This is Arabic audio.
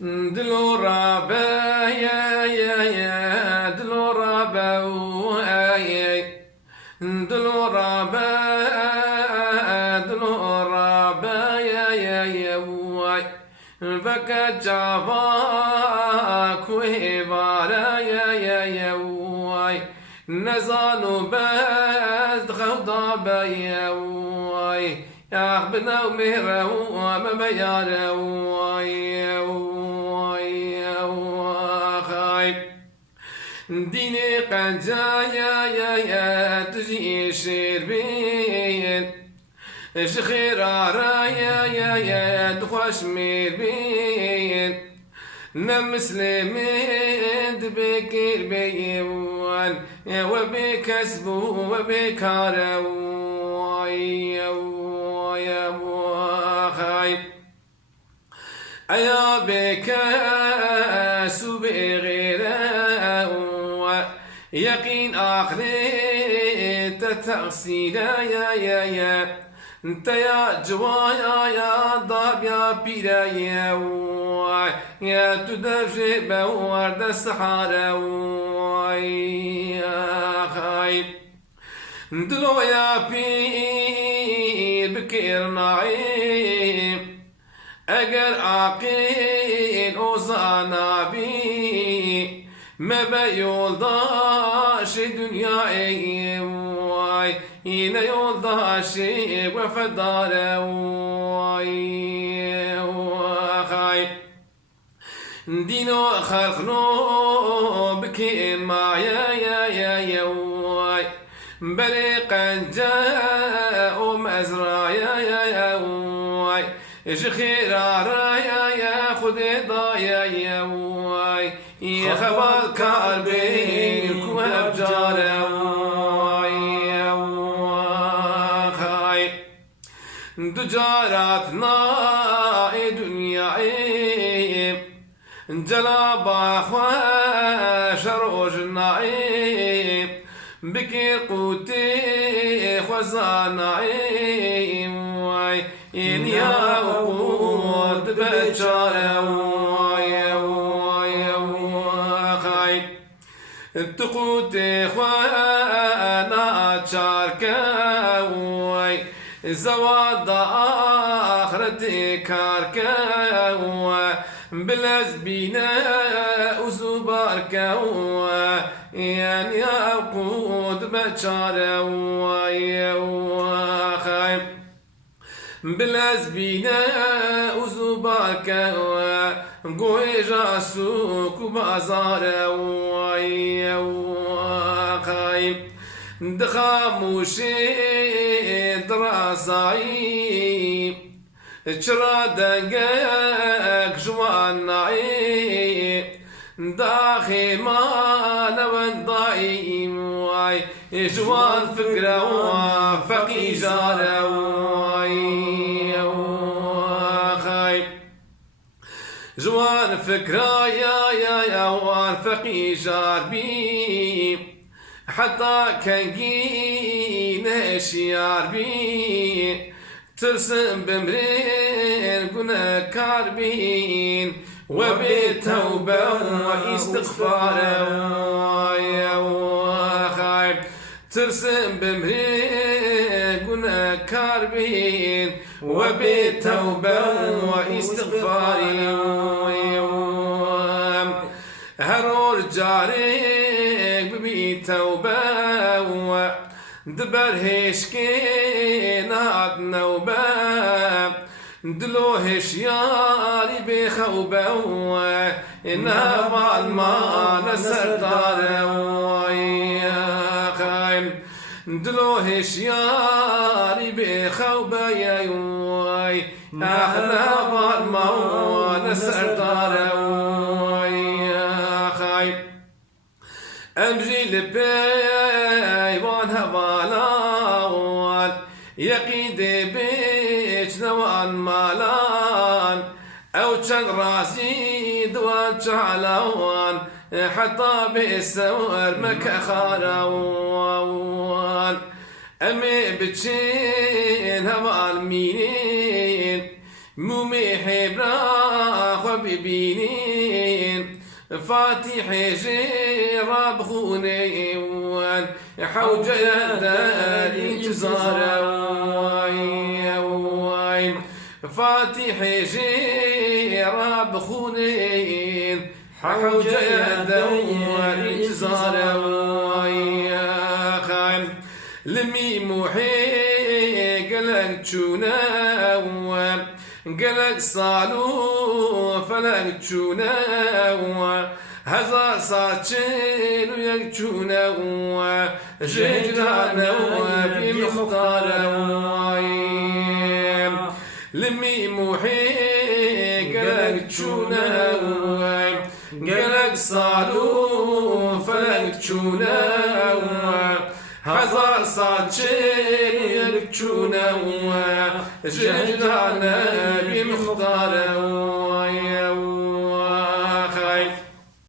دلو رابا يا دلو رابا دلو رابا دلو رابا يا واي بكا جابا كويبارا يا واي نزانو بس خضابا يا واي يا بنا ومهرا وما بيارا واي ديني قنجايا يا تجي شيربين شخيرا يا دخوش ميربين نمسلمين دبكير بيوان وبكسبو وبكارو يا خايب أيا بكاسو بغيره يقين آخري تتغسيل يا انت يا جوايا يا ضاب يا بيرا يا تدفج بورد السحارة يا خايب دلو يا بير بكير نعيم اگر عقيل اوزانا بي ما بيولداش دنيا واي هنا يولداش وفدار واي دينو خلقنو بكي معايا واي بلي قنجا ومزرا يا واي جخيرا يا خدي ضايا يا واي يا خبر كالبين كواب جارا يا واي دجاراتنا دنيا جلابا خواش روجنا بكير قوتي خزانا واي إن يا وقود بجارة خايب تقوتي خوانا جاركا واي زواد آخرتي كاركا بلازبينا وزباركا يعني يا وقود بجارة خايب بلازبينا وزباكا قوي جاسوك وبازارا خايب دخاموشي دراساي تشرادقك جوان نعيم داخي ما نوان ضايم واي جوان فكرة وفقي جارة خايب جوان فكرة يا وفقي جار بي حتى كان جينا شيار بي ترسم بمرين كنا كاربين وبتوبة واستغفار يا خايب ترسم بمرين كنا كاربين وبتوبة واستغفار هرور جاريك ببيتوبة دبر هشكي ناد نوبة دلو هشياري بخوبة إنها ما نسردار خايم دلو هشياري بخوبة يا واي احنا ما نسردار خايم امجي لبي وان هبالان يقيد بيت نوان مالان او تشن راسي دوان شعلوان حتى بيسور مكا خاروان امي بتشين هبال مينين مومي حبرا ببينين فاتح جراب خونيوان حوجة دار انتظار وين فاتح جراب خونين حوجة دار انتظار وين لمي محي قلق تشونا قلق صالو فلق تشونا هذا ساتشين ويكتشونا جيجانا بمختار لمي محي قلق تشونا قلق صالو فلق تشونا هذا ساتشين يكتشونا جيجانا بمختار